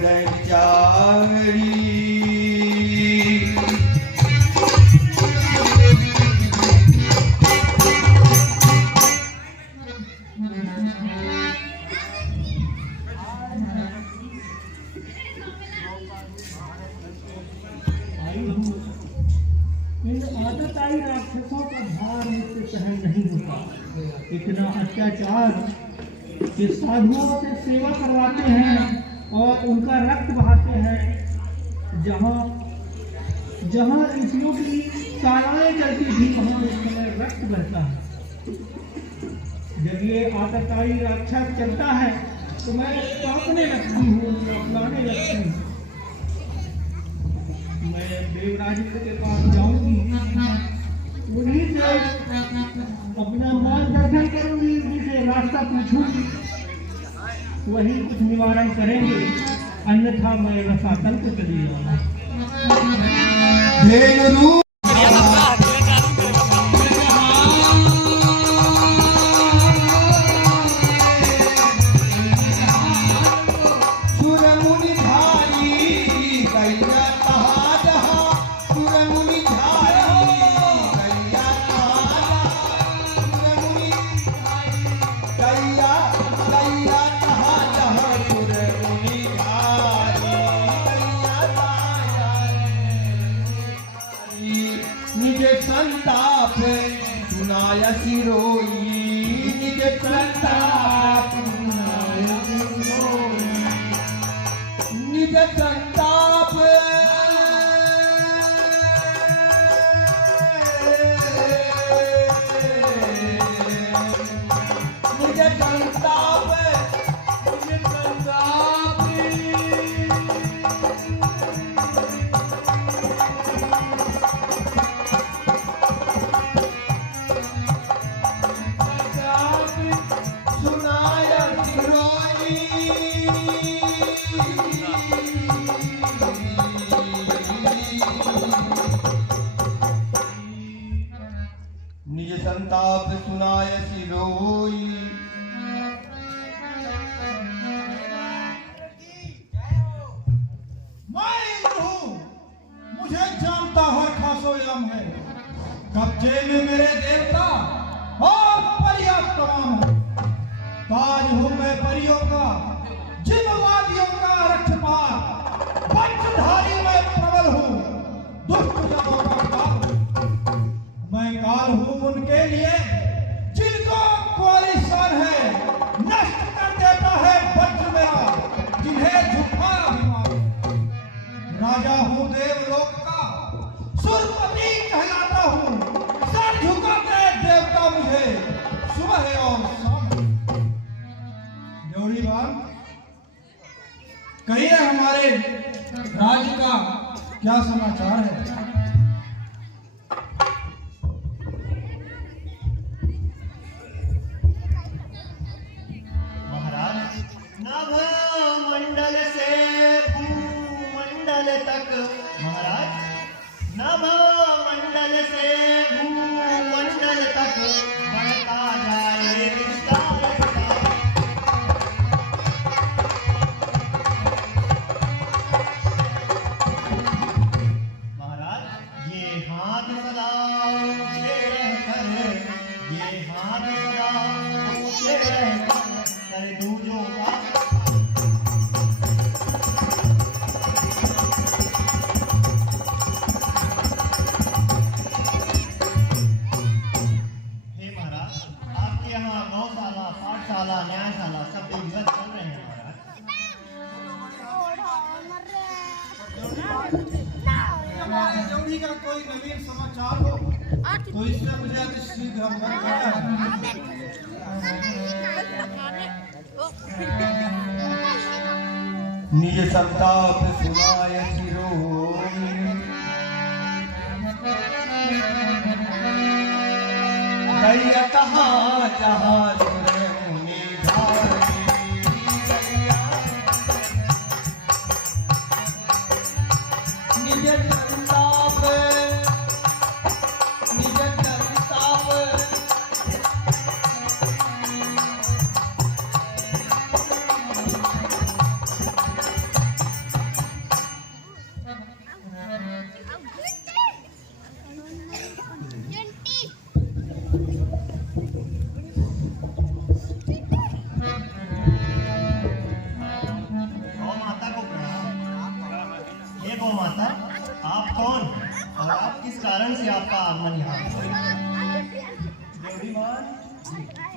करे विचारी। इन आदताई राक्षसों का भार मुझसे सहन नहीं होता। इतना अत्याचार कि साधुओं से सेवा करवाते हैं और उनका रक्त बहाते हैं। जहाँ जहाँ ऋषियों की शालाएं चलती थी वहाँ उस समय रक्त बहता है। जब ये आतताई राक्षस चलता है तो मैं कांपने लगती हूँ, अपनाने लगती हूँ। मैं देवराज के पास जाऊंगी, उन्हीं से अपना मार्गदर्शन करूंगी, उन्हीं से रास्ता पूछूंगी, वही कुछ निवारण करेंगे, अन्यथा मैं रसातल को चली जाऊंगा। संताप सुनाय सिरोई, निज संताप निज संताप निज संताप निज संताप सुनाय सिरोई। मैं इंद्र हूँ, मुझे जानता हर खासो यम है। कब्जे में मेरे देवता और पर्याप्त तमाम है। ताज हूँ मैं परियों का, जिम्मेवादियों का रक्षपाल। पंचधारी मैं प्रबल हूँ, दुष्ट जनों का काल। मैं काल हूँ उनके लिए जिनको कोलिशन है, नष्ट कर देता है वज्र मेरा, जिन्हें झुका अभिमान। राजा हूँ देवलोक का, सुरपति कहलाता हूँ। सर झुकाते देवता मुझे सुबह और शाम। जोड़ी बात कहिए, हमारे राज्य का क्या समाचार है? नभ मंडल से भूमंडल तक महाराज, नभ मंडल से भूमंडल तक बढ़ता जाए विस्तार। महाराज ये हाथ सदा ऊंचे रहकर, ये हाथ सदा ऊंचे रहकर कर दूजों का। न्यायशाला सब विधिवत चल रहे हैं महाराज। जोड़ी का कोई नवीन समाचार हो तो इससे मुझे अति शीघ्र अवगत कराएं। निज संताप सुनाय सिरोई। दैया कहाँ जहाँ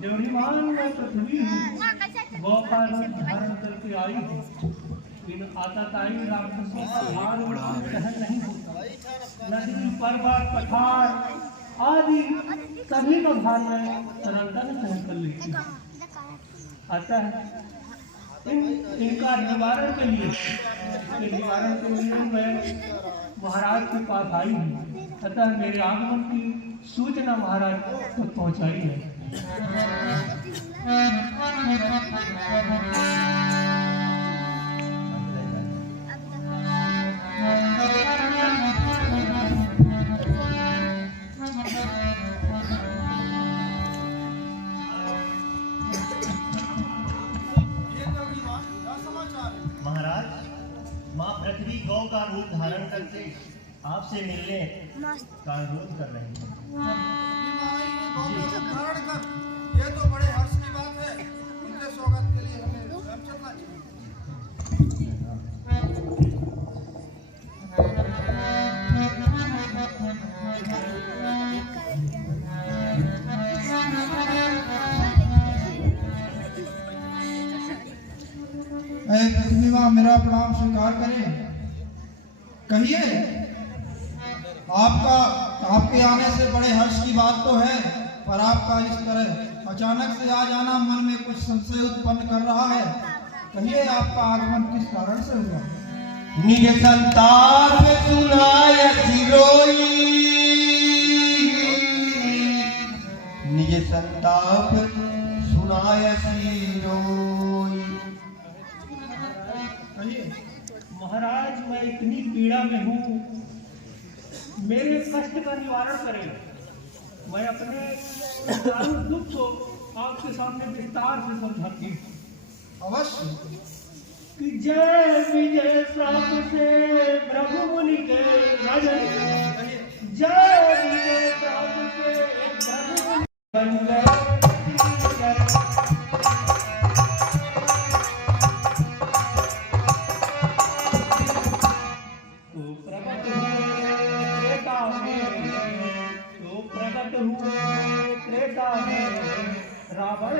द्रव्यमान मैं पृथ्वी हूँ, गौ का रूप धारण करके आई हूँ। इन आताताई राक्षसों का भार सहन नहीं होता। नदी, पर्वत, पठार आदि सभी का भार मैं सरलता से सहन कर लेती हूँ। अतः इनका निवारण के लिए मैं महाराज के पास आई हूँ। अतः मेरे आगमन की सूचना महाराज तक पहुँचाई है। महाराज, माँ पृथ्वी गौ का रूप धारण करके आपसे मिलने का अनुरोध कर रहे हैं। धारण कर, ये तो बड़े हर्ष की बात है। उनके स्वागत के लिए हमें स्वयं चलना चाहिए। पृथ्वी माँ मेरा प्रणाम स्वीकार करें। कहिए, आपके आने से बड़े हर्ष की बात तो है, पर आपका इस तरह अचानक से आ जाना मन में कुछ संशय उत्पन्न कर रहा है। कहिए, आपका आगमन किस कारण से हुआ? निज संताप सुनाय सिरोई, निज संताप सुनाय सिरोई। कहिए। महाराज, मैं इतनी पीड़ा में हूँ, मेरे कष्ट का निवारण करें। मैं अपने दारुण दुख को आपके सामने विस्तार से समझाती हूँ। अवश्य। कि जय विजय श्राप से प्रभु मुनि के राजन, जय विजय श्राप से प्रभु मुनि बन गए। रावण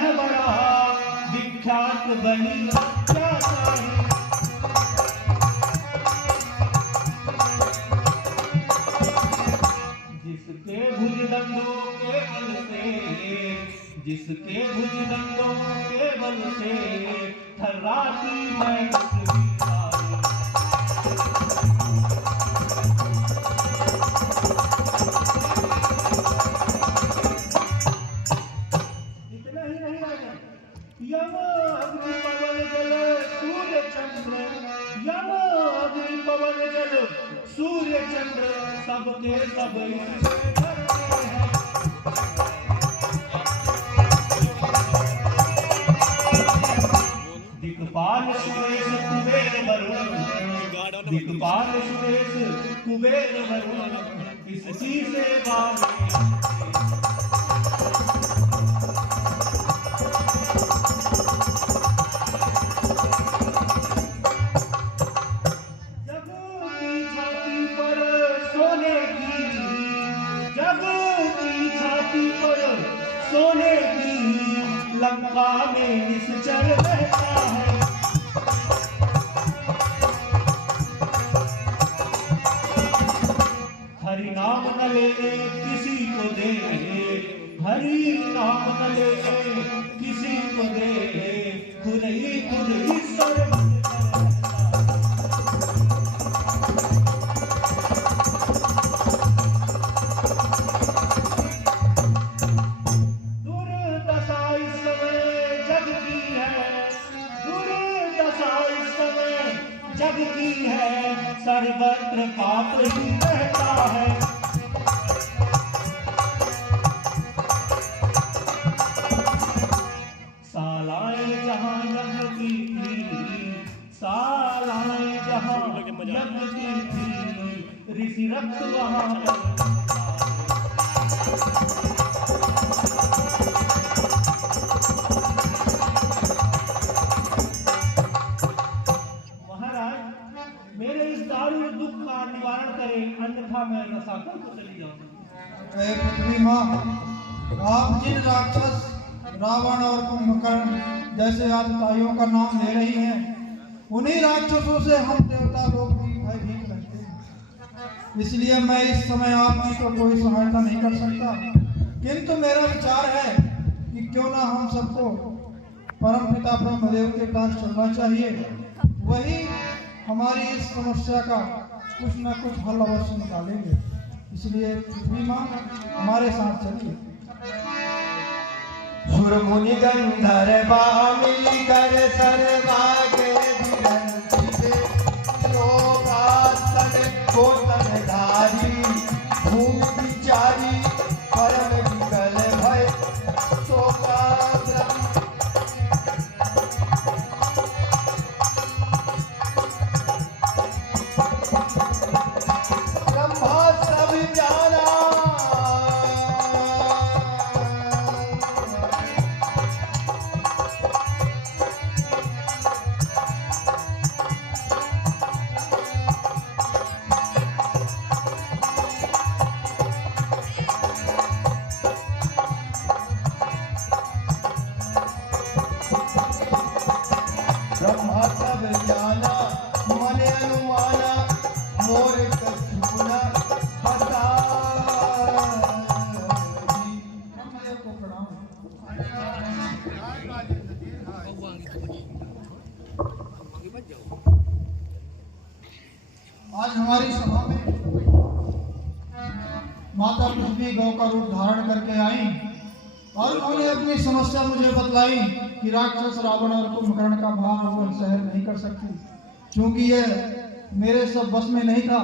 है बड़ा विख्यात बनी जिसके भुजदंडों के बल से थर्राती मैं इतना ही नहीं राजा, यम अग्नि पवन जल सूर्य चंद्र, यम अग्नि पवन जल सूर्य चंद्र सबके सब इससे डरते हैं। दिक्पाल सुरेश कुबेर वरुण, दिक्पाल सुरेश कुबेर वरुण, इसकी सेवा में जग की छाती पर सोने की, जग की छाती पर सोने की लंका में निश्चल रहता है। हरि नाम न लेने किसी को दे, हरि नाम न लेने किसी को दे, खुद ही ईश्वर जग की है, सर्वत्र पाप ही रहता है। सालाएं जहां यज्ञ की थी, रक्त बहाकर। मेरे इस दारुण दुख का निवारण करें, अन्यथा मैं रसाकर को चली जाऊंगा। हे पृथ्वी माँ, आप जिन राक्षस रावण और कुंभकर्ण जैसे आतताइयों का नाम ले रही हैं, उन्हीं राक्षसों से हम देवता लोग भी भयभीत रहते हैं। इसलिए मैं इस समय आपकी तो कोई सहायता नहीं कर सकता, किंतु मेरा विचार है कि क्यों ना हम सबको परमपिता ब्रह्मदेव के पास चलना चाहिए। वही हमारी इस समस्या का कुछ न कुछ हल अवश्य निकालेंगे। इसलिए पृथ्वी माँ हमारे साथ चलिए। सुर मुनि गंधर्वा मिलकर सर्वागे विरंचिते, लोकास्तन गोतनधारी भूमि विचारी परम विकल भय शोकाग्रम। ब्रह्मा सब जाना ब्रह्मा सब जाना मन अनुमाना मोर कछुना बता। ब्रह्मदेव को प्रणाम। आज हमारी सभा में माता पृथ्वी गौ का रूप धारण करके आई और उन्होंने अपनी समस्या मुझे बतलाई कि राक्षस रावण और कुंभकर्ण का भार वो सहन नहीं कर सकती। क्योंकि ये मेरे सब बस में नहीं था,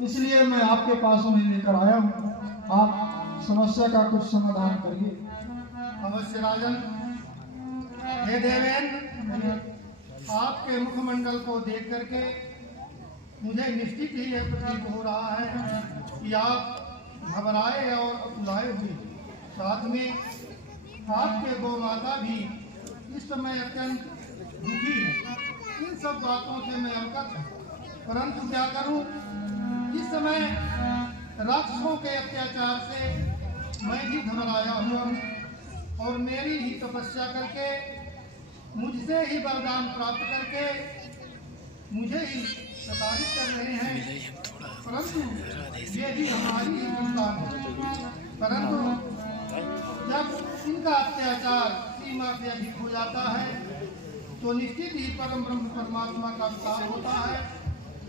इसलिए मैं आपके पास उन्हें लेकर आया हूँ। आप समस्या का कुछ समाधान करिए। अवश्य राजन। हे देवेंद्र, आपके मुखमंडल को देख करके मुझे निश्चित ही यह प्रतीत हो रहा है कि आप घबराए और अकुलाए हुए। साथ में आपके गौ माता भी इस समय अत्यंत दुखी है। इन सब बातों से मैं अवगत हूँ, परंतु क्या करूँ, इस समय राक्षसों के अत्याचार से मैं भी घबराया हुआ हूँ और मेरी ही तपस्या करके मुझसे ही वरदान प्राप्त करके मुझे ही प्रताड़ित कर रहे हैं। परंतु ये भी हमारी ही संतान है। परंतु जब इनका अत्याचार सीमा से अधिक हो जाता है तो निश्चित ही परम ब्रह्म परमात्मा का विचार होता है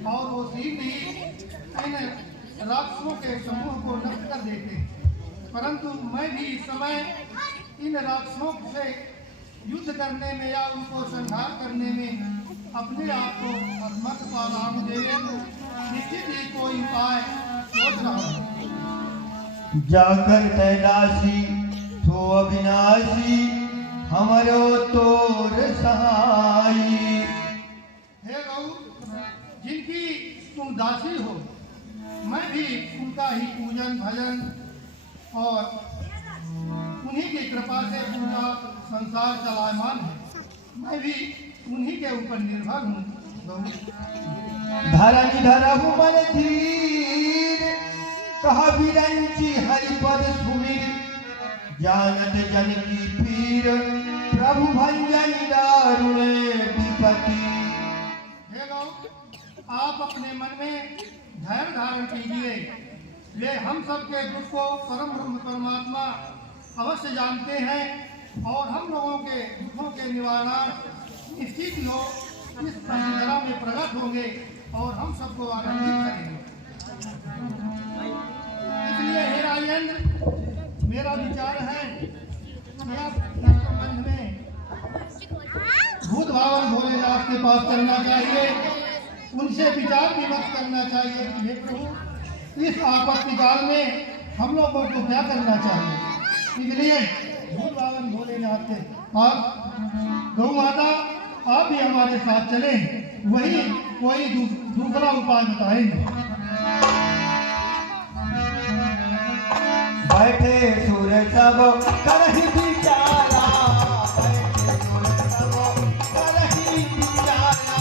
और वो शीघ्र ही इन राक्षसों के समूह को नष्ट कर देते हैं। परंतु मैं भी इस समय इन राक्षसों से युद्ध करने में या उनको संहार करने में अपने आप को असमर्थ पा रहा हूँ। देवेंद्र, निश्चित ही कोई उपाय सोच रहा हूँ। जाकर कैलासी तो अविनाशी हमरो तोर सहाई। हे गौ, जिनकी तुम दासी हो, मैं भी उनका ही पूजन भजन और उन्हीं की कृपा से पूरा संसार चलायमान है। मैं भी उन्हीं के ऊपर निर्भर हूँ। धरनी धरहु मन धीर, कहा विरंची हरिपद सुमिर। जानत जन की पीर, प्रभु भंजन दारुण विपति। हे गौ, आप अपने मन में धैर्य धारण कीजिए। वे हम सब के दुख को परम ब्रह्म परमात्मा अवश्य जानते हैं और हम लोगों के दुखों के निवारणार्थ निश्चित लोग इस संसार में प्रकट होंगे और हम सबको आनंदित करेंगे। इसलिए हे राजेंद्र, मेरा विचार है कि आप इस संबंध में भूत भावन भोलेनाथ के पास चलना चाहिए, उनसे विचार विमर्श करना चाहिए कि हे प्रभु, इस आपत्ति काल में हम लोगों को क्या करना चाहिए। इसलिए भूत भावन भोलेनाथ के पास गौ माता आप भी हमारे साथ चलें, वही कोई दूसरा उपाय बताएंगे। बैठे सुर सब करहि विचारा, बैठे सुर सब करहि विचारा।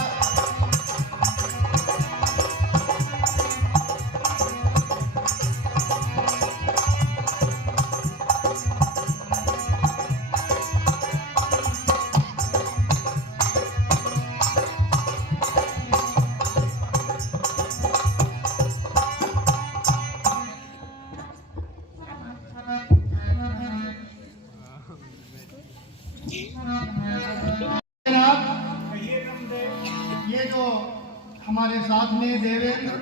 ये जो हमारे साथ में देवेंद्र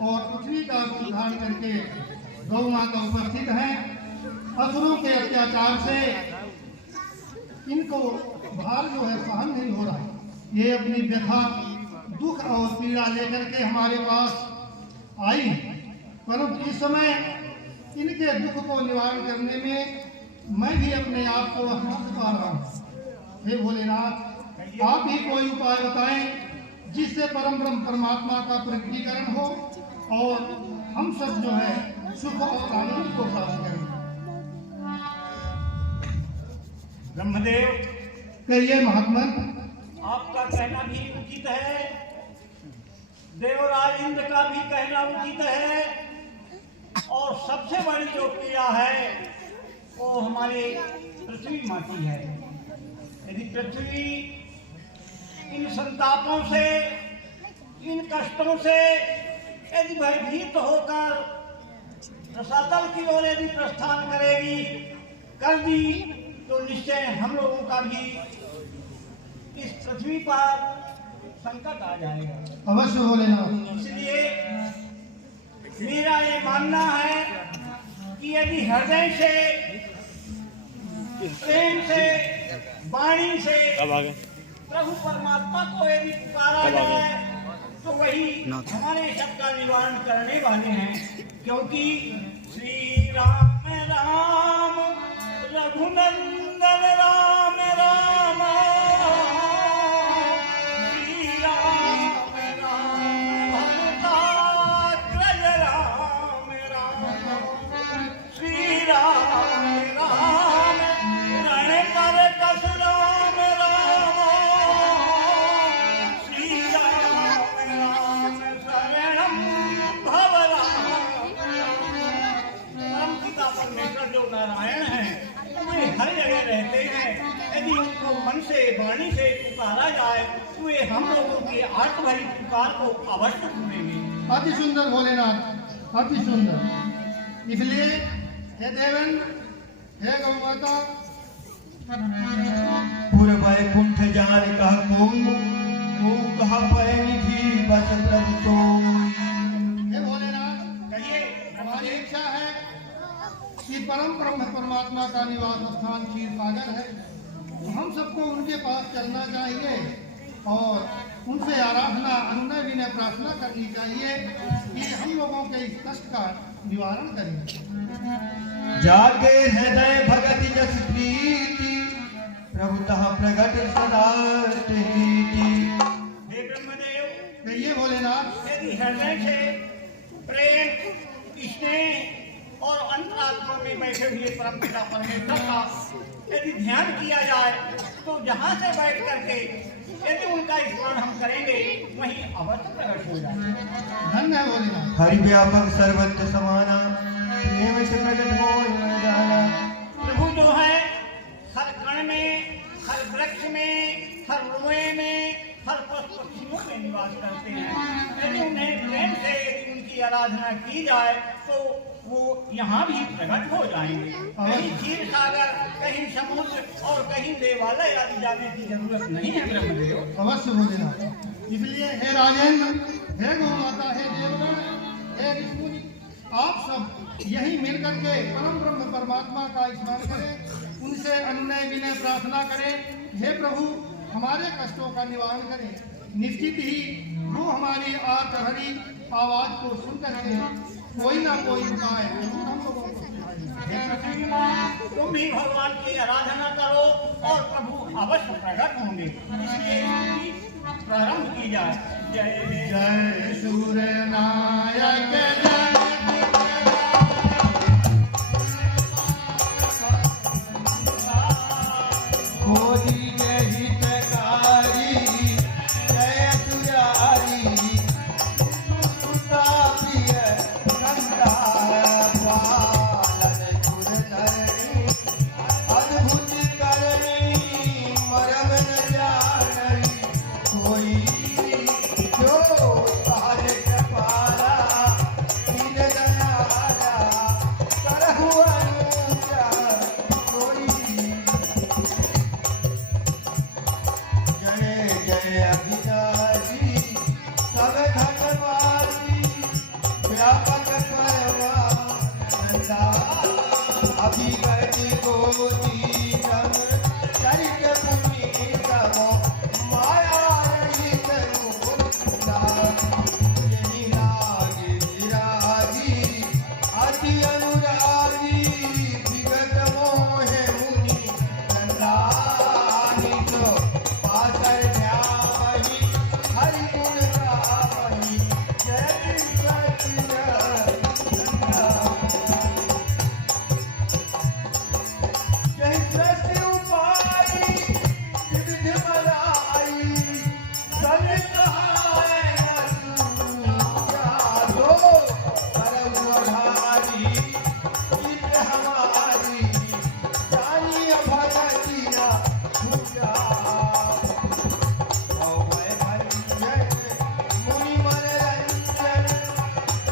और पृथ्वी का रूप धारण करके गौ माता उपस्थित हैं, असुरों के अत्याचार से इनको भार जो है सहन नहीं हो रहा है। ये अपनी व्यथा दुख और पीड़ा लेकर के हमारे पास आई, परंतु इस समय इनके दुख को निवारण करने में मैं भी अपने आप को असमर्थ पा रहा हूँ। हे भोलेनाथ, आप ही कोई उपाय बताएं जिससे परम ब्रह्म परमात्मा का प्रकटीकरण हो और हम सब जो है सुख और आनंद को प्राप्त करें। ब्रह्मदेव, कहिए महात्मन। आपका कहना भी उचित है, देवराज इंद्र का भी कहना उचित है, और सबसे बड़ी जो पीड़ा है वो हमारे पृथ्वी माँ की है। यदि पृथ्वी इन संतापों से, इन कष्टों से यदि भयभीत होकर रसातल की ओर यदि प्रस्थान करेगी, कर दी, तो निश्चय हम लोगों का भी इस पृथ्वी पर संकट आ जाएगा। अवश्य भोलेनाथ। इसलिए मेरा ये मानना है कि यदि हृदय से, प्रेम से, वाणी से प्रभु परमात्मा को यदि पुकारा जाए तो वही हमारे सब का निवारण करने वाले हैं। क्योंकि श्री राम राम रघुनंदन राम राम, श्री राम राम भरताग्रज राम राम, श्री राम राम रण कर कस राम राम, श्री राम राम शरणम भव राम। परम पिता परमेश्वर जो नारायण है वे हर जगह रहते हैं। यदि उनको मन से, वाणी से पुकारा जाए तो वे हम लोगों की आर्त भरी पुकार को अवश्य सुनेंगे। अति सुंदर भोलेनाथ, अति सुंदर। इसलिए हे देवेंद्र, हे गौ माता, पूर्व वैकुंठ जान कह को कहा पैनिधि बस प्रभु तो। हे भोलेनाथ, कहिए। हमारी इच्छा है कि परम ब्रह्म परमात्मा का निवास स्थान क्षीर सागर है, तो हम सबको उनके पास चलना चाहिए और उनसे आराधना, अनुनय विनय प्रार्थना करनी चाहिए कि हम लोगों के इस कष्ट का निवारण करें। जागे हृदय भगति जस प्रीति, प्रभुतः प्रगट सदा तेती। हे ब्रह्मदेव, कहिए भोलेनाथ। यदि हृदय से प्रेम, स्नेह और अंतरात्मा में बैठे हुए परम पिता परमेश्वर का यदि ध्यान किया जाए तो जहाँ से बैठ करके यदि उनका स्मरण हम करेंगे वहीं अवश्य प्रकट हो जाए। धन्य है भोलेनाथ। हरि व्यापक सर्वत्र समाना, प्रेम से प्रगट हो न जाना। प्रभु जो है हर कण में, हर वृक्ष में, हर रोए में, हर पशु पक्षियों में निवास करते हैं। यदि उन्हें प्रेम से उनकी आराधना की जाए तो वो यहाँ भी प्रकट हो जाएंगे। कहीं क्षीर सागर, कहीं समुद्र और कहीं देवालय आदि जाने की जरूरत नहीं है ब्रह्मदेव। अवश्य भोलेनाथ। इसलिए हे राजेंद्र, हे गौ माता, हे देवगण, हे ऋषि, आप सब यही मिलकर के परम ब्रह्म परमात्मा का स्मरण करें, उनसे अनुनय विनय प्रार्थना करें। हे प्रभु, हमारे कष्टों का निवारण करें। निश्चित ही वो हमारी आर्तहरी आवाज को सुन करके कोई ना कोई उपाय हम लोगों को सुनाएगा। तुम भी भगवान की आराधना करो और प्रभु अवश्य प्रकट होंगे। इसलिए इसकी प्रारंभ की जाए। जय जय सूर्य नायक जय अभिगति गोती तम चरित पुनीतम माया रहित यही लागे विरागी अति अनुरागी विगत मोहे मुनि नंदानी तो पातर ध्यावहि हरि गुण गावहि जय कृष्ण जय सृष्टि उपाई विविध मलाई सब कहाए दो परम आधारी चित हमारी जानी भगति ना छूटा मुनि मन रंजन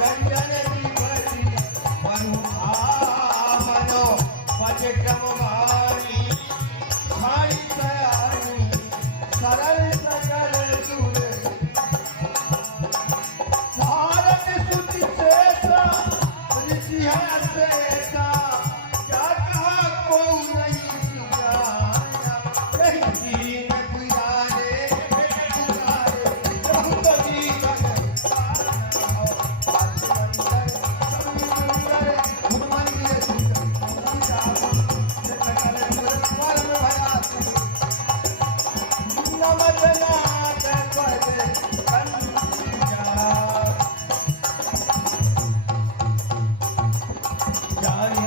रंजन विभति मनो पचक्रम वाणी खाई सयानी सरल सकल सुर भारत सुति शेषा ऋषि है शेषा क्या कहा को नहीं सुनाया यही दीन गुजारे बहुत दीन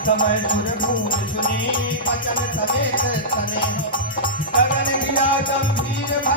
समय सुर भूल सुनी वचन समेत सने गगन गिरा गंभीर भय